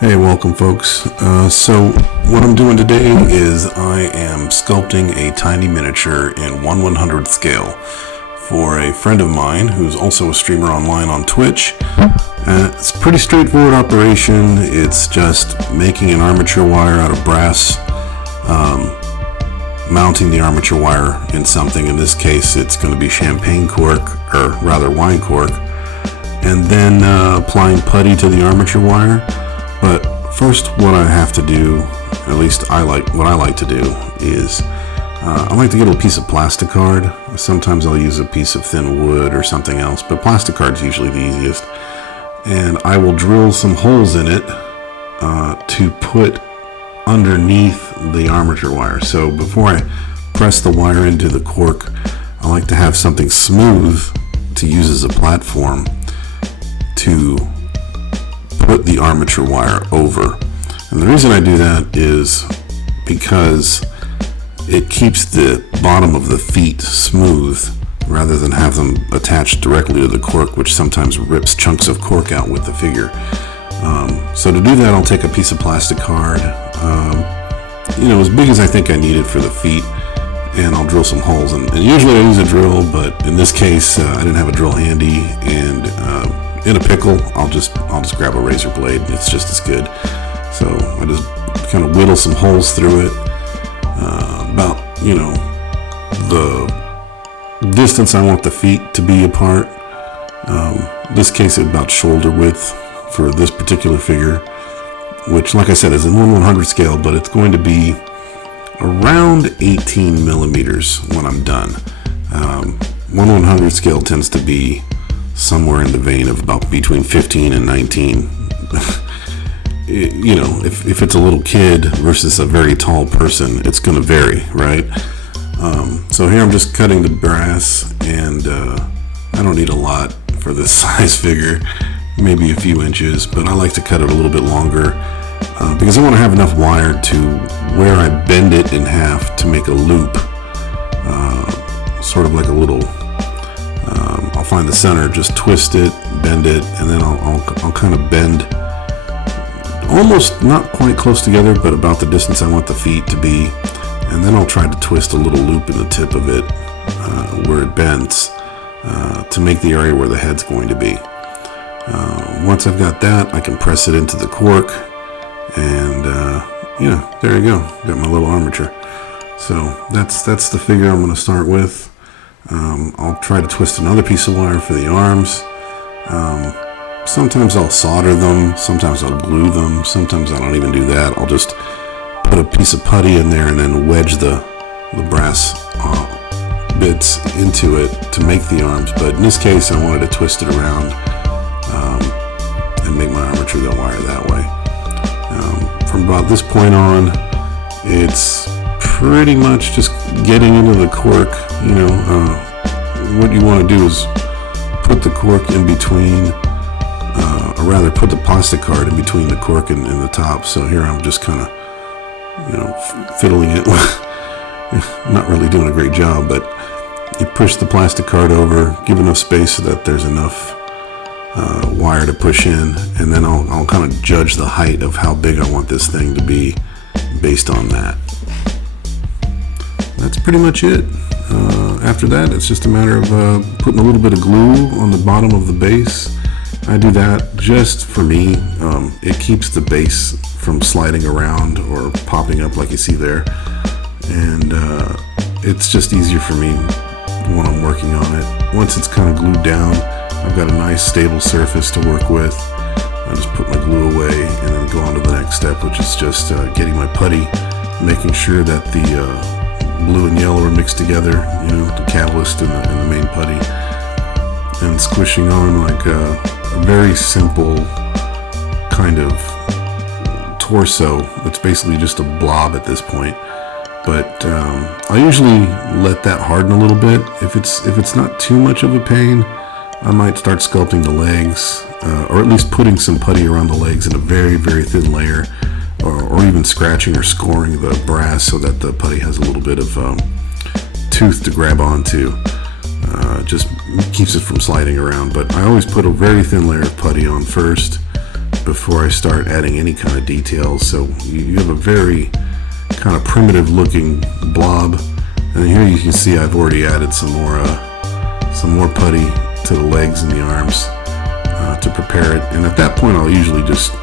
Hey, welcome folks. So what I'm doing today is I am sculpting a tiny miniature in 1/100th scale for a friend of mine who's also a streamer online on Twitch. It's a pretty straightforward operation. It's just making an armature wire out of brass, mounting the armature wire in something. In this case, it's going to be champagne cork, or rather wine cork, and then applying putty to the armature wire. But first, what I have to do, at least what I like to do, is I like to get a piece of plastic card. Sometimes I'll use a piece of thin wood or something else, but plastic card's usually the easiest. And I will drill some holes in it to put underneath the armature wire. So before I press the wire into the cork, I like to have something smooth to use as a platform to put the armature wire over. And the reason I do that is because it keeps the bottom of the feet smooth rather than have them attached directly to the cork, which sometimes rips chunks of cork out with the figure. So to do that, I'll take a piece of plastic card, as big as I think I need it for the feet, and I'll drill some holes. And usually I use a drill, but in this case I didn't have a drill handy, and in a pickle, I'll just grab a razor blade. It's just as good. So I just kind of whittle some holes through it, about the distance I want the feet to be apart. This case, about shoulder width for this particular figure, which, like I said, is in 1/100th scale, but it's going to be around 18 millimeters when I'm done. 1/100th scale tends to be somewhere in the vein of about between 15 and 19. If it's a little kid versus a very tall person, it's going to vary, right? So here I'm just cutting the brass, and I don't need a lot for this size figure, maybe a few inches, but I like to cut it a little bit longer because I want to have enough wire to where I bend it in half to make a loop, sort of like a little. I'll find the center, just twist it, bend it, and then I'll kind of bend almost not quite close together, but about the distance I want the feet to be, and then I'll try to twist a little loop in the tip of it where it bends to make the area where the head's going to be. Once I've got that, I can press it into the cork, and there you go, got my little armature. So that's the figure I'm going to start with. I'll try to twist another piece of wire for the arms. Sometimes I'll solder them, sometimes I'll glue them, sometimes I don't even do that. I'll just put a piece of putty in there and then wedge the brass bits into it to make the arms. But in this case, I wanted to twist it around and make my armature go wire that way. From about this point on, it's pretty much just getting into the cork. What you want to do is put the cork in between, or rather put the plastic card in between the cork and the top. So here I'm just kind of, fiddling it. Not really doing a great job, but you push the plastic card over, give enough space so that there's enough wire to push in, and then I'll kind of judge the height of how big I want this thing to be based on that. That's pretty much it. After that, it's just a matter of putting a little bit of glue on the bottom of the base. I do that just for me. It keeps the base from sliding around or popping up like you see there, and it's just easier for me when I'm working on it. Once it's kind of glued down, I've got a nice stable surface to work with. I just put my glue away and then go on to the next step, which is just getting my putty, making sure that the blue and yellow are mixed together, the catalyst and the main putty, and squishing on like a very simple kind of torso. It's basically just a blob at this point, but I usually let that harden a little bit. If it's not too much of a pain, I might start sculpting the legs, or at least putting some putty around the legs in a very, very thin layer, or even scratching or scoring the brass so that the putty has a little bit of tooth to grab onto. Just keeps it from sliding around. But I always put a very thin layer of putty on first, before I start adding any kind of details. So you have a very kind of primitive looking blob, and here you can see I've already added some more putty to the legs and the arms to prepare it. And at that point I'll usually just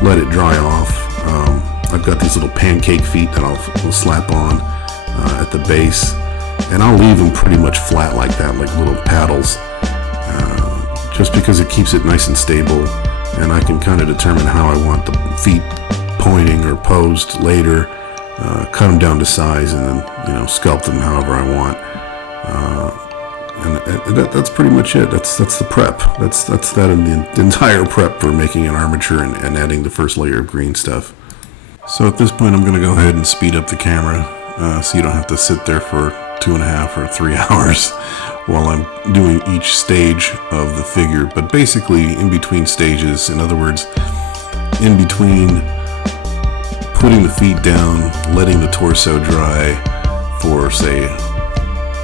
let it dry off. I've got these little pancake feet that I'll slap on at the base, and I'll leave them pretty much flat like that, like little paddles, just because it keeps it nice and stable, and I can kind of determine how I want the feet pointing or posed later, cut them down to size, and then sculpt them however I want. And that's pretty much it. That's the prep. That's that in the entire prep for making an armature and adding the first layer of green stuff. So at this point I'm going to go ahead and speed up the camera so you don't have to sit there for 2.5 or 3 hours while I'm doing each stage of the figure. But basically in between stages, in other words, in between putting the feet down, letting the torso dry for say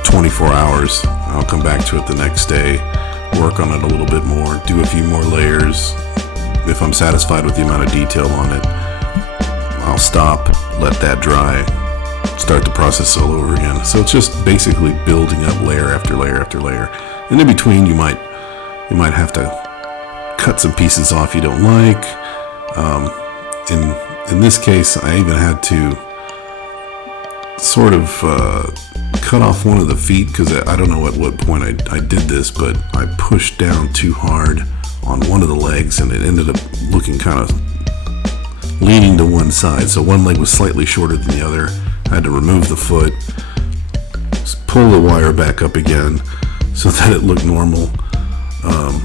24 hours, I'll come back to it the next day, work on it a little bit more, do a few more layers. If I'm satisfied with the amount of detail on it, I'll stop, let that dry, start the process all over again. So it's just basically building up layer after layer after layer. And in between you might have to cut some pieces off you don't like. In this case I even had to sort of cut off one of the feet, because I don't know at what point I did this, but I pushed down too hard on one of the legs and it ended up looking kind of leaning to one side. So one leg was slightly shorter than the other. I had to remove the foot, pull the wire back up again so that it looked normal.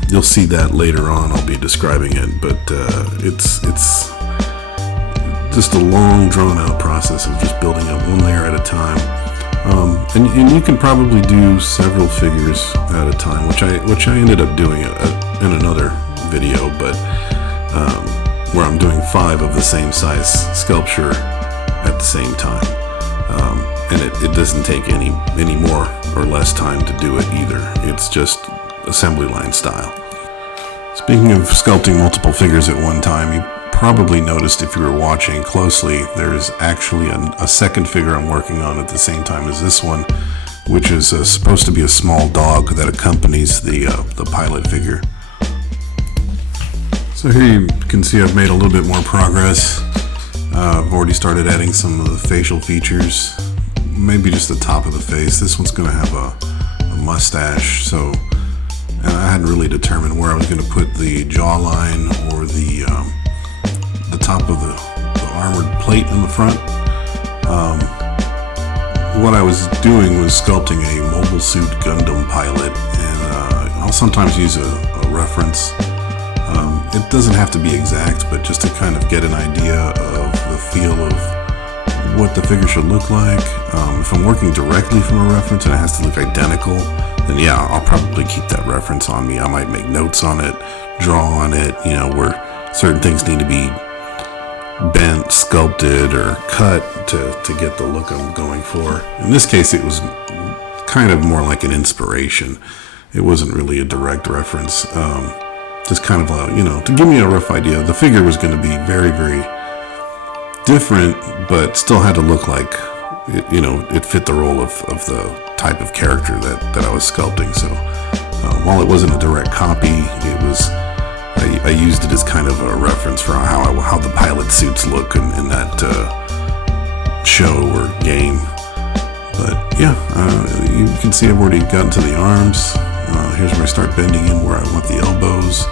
You'll see that later on. I'll be describing it, but it's just a long drawn out process of just building up one layer at a time. And you can probably do several figures at a time, which I ended up doing in another video, but where I'm doing 5 of the same size sculpture at the same time. And it doesn't take any more or less time to do it either. It's just assembly line style. Speaking of sculpting multiple figures at one time, you probably noticed if you were watching closely, there's actually a second figure I'm working on at the same time as this one, which is supposed to be a small dog that accompanies the pilot figure. So here you can see I've made a little bit more progress. I've already started adding some of the facial features, maybe just the top of the face. This one's going to have a mustache, so I hadn't really determined where I was going to put the jawline or the top of the armored plate in the front. What I was doing was sculpting a mobile suit Gundam pilot, and I'll sometimes use a reference. It doesn't have to be exact, but just to kind of get an idea of the feel of what the figure should look like. If I'm working directly from a reference and it has to look identical, then yeah, I'll probably keep that reference on me. I might make notes on it, draw on it, where certain things need to be bent, sculpted, or cut to get the look I'm going for. In this case, it was kind of more like an inspiration. It wasn't really a direct reference. Just kind of to give me a rough idea. The figure was going to be very, very different, but still had to look like it fit the role of the type of character that I was sculpting. So while it wasn't a direct copy, it was. I used it as kind of a reference for how the pilot suits look in that show or game. But yeah, you can see I've already gotten to the arms. Here's where I start bending in where I want the elbows,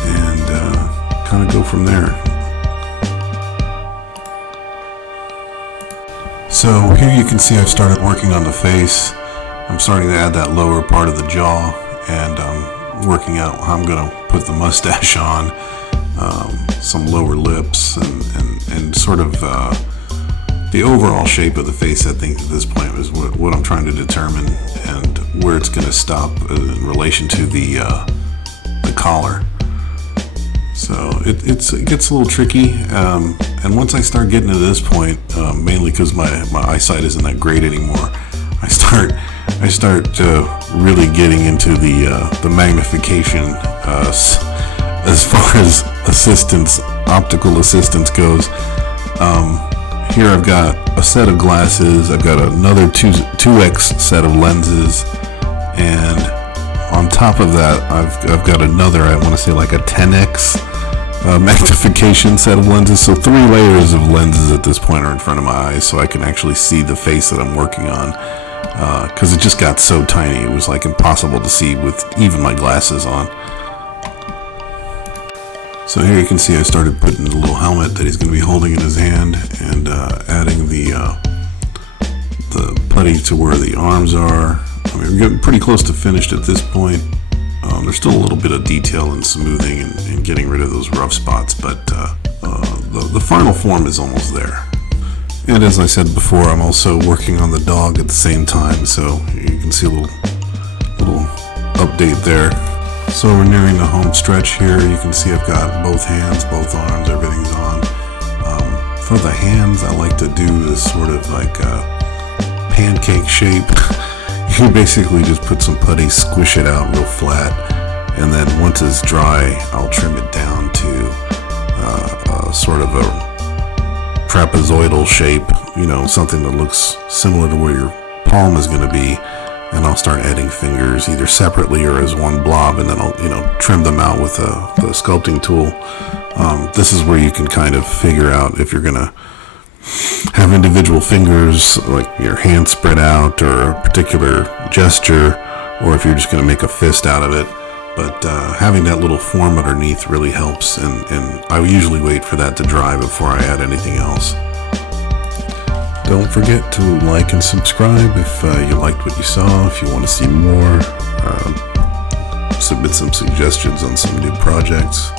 and kind of go from there. So here you can see I've started working on the face. I'm starting to add that lower part of the jaw, and working out how I'm going to put the mustache on, some lower lips, and sort of the overall shape of the face. I think at this point is what I'm trying to determine, and where it's going to stop in relation to the collar. So it gets a little tricky, and once I start getting to this point, mainly because my eyesight isn't that great anymore, I start really getting into the magnification as far as optical assistance goes, here I've got a set of glasses, I've got another 2x set of lenses, and on top of that I've got another, I want to say like a 10x magnification set of lenses. So 3 layers of lenses at this point are in front of my eyes, so I can actually see the face that I'm working on, because it just got so tiny it was like impossible to see with even my glasses on. So here you can see I started putting the little helmet that he's going to be holding in his hand, and adding the putty to where the arms are. I mean, we're getting pretty close to finished at this point. There's still a little bit of detail and smoothing and getting rid of those rough spots, but the final form is almost there. And as I said before, I'm also working on the dog at the same time, so you can see a little update there. So we're nearing the home stretch here. You can see I've got both hands, both arms, everything's on. For the hands, I like to do this sort of like a pancake shape. You basically just put some putty, squish it out real flat, and then once it's dry, I'll trim it down to sort of a trapezoidal shape, you know, something that looks similar to where your palm is going to be, and I'll start adding fingers either separately or as one blob, and then I'll, you know, trim them out with the sculpting tool. This is where you can kind of figure out if you're going to have individual fingers, like your hand spread out, or a particular gesture, or if you're just going to make a fist out of it. But having that little form underneath really helps, and I usually wait for that to dry before I add anything else. Don't forget to like and subscribe if you liked what you saw. If you want to see more, submit some suggestions on some new projects.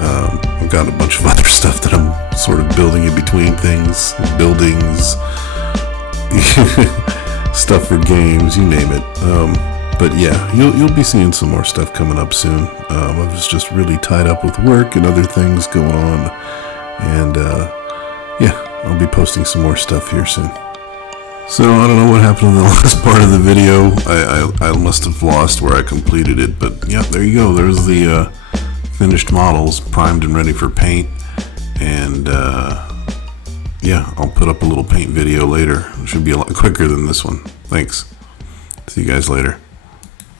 I've got a bunch of other stuff that I'm sort of building in between things, buildings, stuff for games, you name it. But yeah, you'll be seeing some more stuff coming up soon. I was just really tied up with work and other things going on, and yeah, I'll be posting some more stuff here soon. So I don't know what happened in the last part of the video. I must have lost where I completed it, but yeah, there you go. There's the finished models, primed and ready for paint, and yeah, I'll put up a little paint video later. It should be a lot quicker than this one. Thanks. See you guys later.